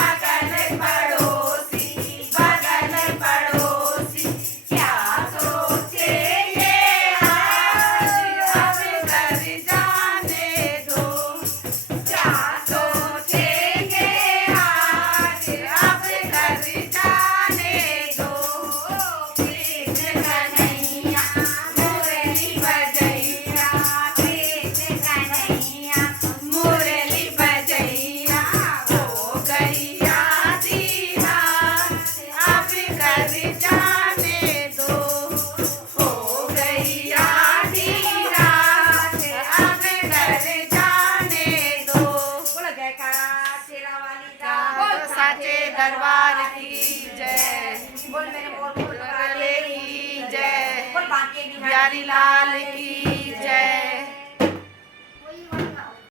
अगल पड़ोसी बगल पड़ोसी क्या सोचेंगे आज अब घर जाने दो। क्या सोचेंगे आज अब घर जाने दो। कृष्ण कन्हैया मुरली बजैया कृष्ण कन्हैया मुरली बजैया हो गई आधी रात अब घर जाने दो। हो गई आधी रात अब घर जाने दो। बोलो जयकारा शेरा वाली का बोल साचे दरबार की जय। बोल मेरे मोर वाले की जय। बोल बांके बिहारी लाल की जय।